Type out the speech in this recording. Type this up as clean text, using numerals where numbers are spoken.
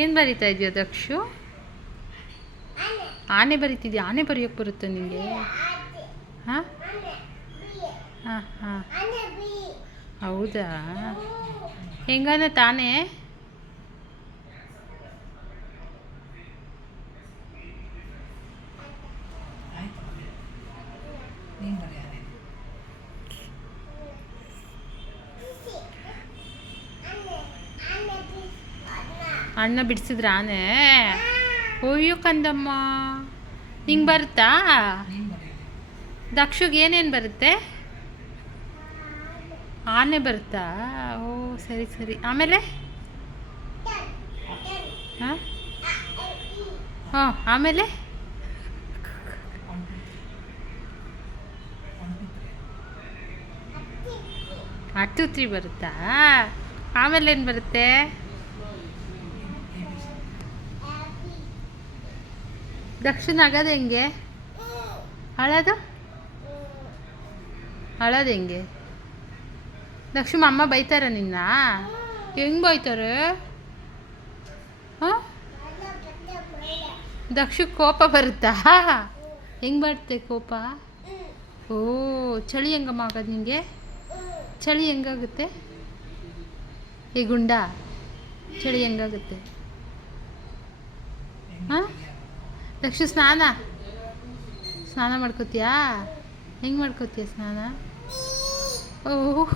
ಏನು ಬರಿತಾ ಇದೆಯಾ ದಕ್ಷು? ಆನೆ ಬರಿತಿದ್ಯಾ? ಆನೆ ಬರೆಯೋಕ್ಕೆ ಬರುತ್ತೆ ನಿಮಗೆ? ಹಾಂ ಹಾಂ ಹಾಂ, ಹೌದಾ? ಹೆಂಗನ ತಾನೇ? ಅಣ್ಣ ಬಿಡಿಸಿದ್ರ ಆನೆ? ಅಯ್ಯೋ ಕಂದಮ್ಮ, ನಿಂಗೆ ಬರುತ್ತಾ? ದಕ್ಷಿಗೆ ಏನೇನು ಬರುತ್ತೆ? ಆನೆ ಬರುತ್ತಾ? ಓ ಸರಿ ಸರಿ. ಆಮೇಲೆ ಹಾಂ ಹಾಂ, ಆಮೇಲೆ 1 2 3 ಬರುತ್ತಾ? ಆಮೇಲೆ ಏನು ಬರುತ್ತೆ? ದಕ್ಷಿಣ ಆಗೋದು ಹೆಂಗೆ? ಅಳೋದು ಅಳೋದು ಹೆಂಗೆ? ದಕ್ಷಿಣ ಅಮ್ಮ ಬೈತಾರ ನಿನ್ನ? ಹೆಂಗೆ ಬೈತಾರೆ? ಹಾಂ, ದಕ್ಷಕ್ಕೆ ಕೋಪ ಬರುತ್ತಾ? ಹೆಂಗೆ ಬರುತ್ತೆ ಕೋಪ? ಓ, ಚಳಿ ಹೆಂಗಮ್ಮ ಆಗೋದು ನಿಂಗೆ? ಚಳಿ ಹೆಂಗಾಗುತ್ತೆ? ಈ ಗುಂಡ ಚಳಿ ಹೆಂಗಾಗುತ್ತೆ? ಹಾಂ, ದಕ್ಷ ಸ್ನಾನ ಮಾಡ್ಕೋತೀಯಾ? ಹೆಂಗೆ ಮಾಡ್ಕೋತೀಯ ಸ್ನಾನ? ಓಹ್